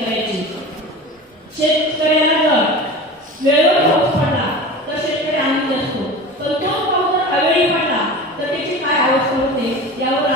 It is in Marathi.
करायची. शेतकऱ्याला जर वेळेवर पाऊस पडला तर शेतकरी आनंद असतो. पण तो पाऊस अवेळी पडला तर त्याची काय अवस्था होते? यावर